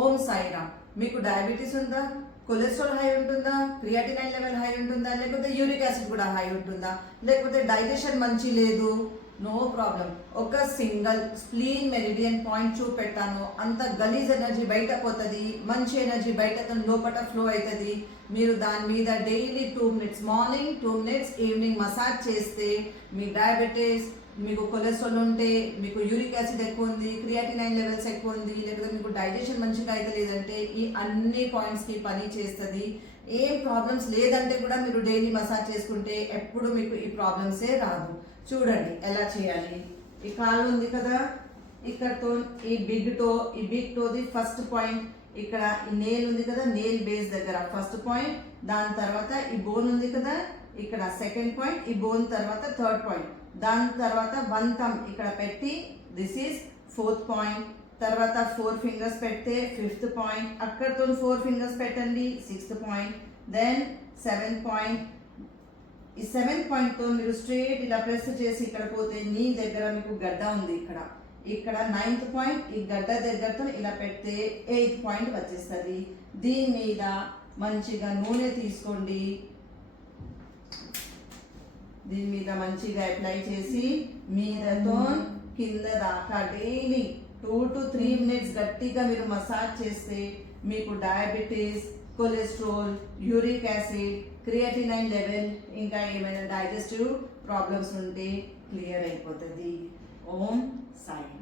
ఓం సాయిరామ్. మీకు డయాబెటీస్ ఉందా, cholesterol high ఉంటుందా, క్రియాటినైన్ లెవెల్ హై ఉంటుందా, లేకపోతే యూరిక్ యాసిడ్ కూడా హై ఉంటుందా, లేకపోతే డైజెషన్ మంచి లేదు, నో ప్రాబ్లం. ఒక సింగల్ స్ప్లీన్ మెరిడియన్ పాయింట్ చూపెట్టాను, అంత గలీజ్ ఎనర్జీ బయట పోతుంది, మంచి ఎనర్జీ బయట లోపల ఫ్లో అవుతుంది. మీరు దాని మీద daily 2 minutes morning, 2 minutes evening massage చేస్తే మీ డయాబెటీస్, మీకు కొలెస్ట్రాల్ ఉంటే, మీకు యూరిక్ యాసిడ్ ఎక్కువ ఉంది, క్రియాటినైన్ లెవెల్స్ ఎక్కువ ఉంది, లేకపోతే మీకు డైజెషన్ మంచిగా అయితే లేదంటే ఈ అన్ని పాయింట్స్కి పని చేస్తుంది. ఏం ప్రాబ్లమ్స్ లేదంటే కూడా మీరు డైలీ మసాజ్ చేసుకుంటే ఎప్పుడు మీకు ఈ ప్రాబ్లమ్సే రాదు. చూడండి ఎలా చేయాలి. ఈ కాలు ఉంది కదా, ఇక్కడతో ఈ బిగ్ టోది ఫస్ట్ పాయింట్, ఇక్కడ ఈ నేల్ ఉంది కదా, నేల్ బేస్ దగ్గర ఫస్ట్ పాయింట్, దాని తర్వాత ఈ బోన్ ఉంది కదా, ఇక్కడ సెకండ్ పాయింట్, ఈ బోన్ తర్వాత థర్డ్ పాయింట్, దాని తర్వాత 1 thumb ఇక్కడ పెట్టి దిస్ ఈజ్ 4th పాయింట్, తర్వాత 4 fingers పెడితే 5th పాయింట్, అక్కడతో 4 fingers పెట్టండి 6th point, then 7th point. ఈ 7th పాయింట్తో మీరు స్ట్రేట్ ఇలా ప్రెస్ చేసి ఇక్కడ పోతే నీ దగ్గర మీకు గడ్డ ఉంది, ఇక్కడ 9th పాయింట్, ఈ గడ్డ దగ్గరతో ఇలా పెడితే 8th పాయింట్ వచ్చేస్తుంది. దీని మీద మంచిగా నూనె తీసుకోండి, దీని మీద మంచిగా అప్లై చేసి మీదతో కింద దాకా డైలీ 2 to 3 minutes గట్టిగా మీరు మసాజ్ చేస్తే మీకు diabetes, cholesterol, uric acid, creatinine level, ఇంకా ఏమైనా డైజెస్టివ్ ప్రాబ్లమ్స్ ఉంటే క్లియర్ అయిపోతుంది. ఓం సాయి.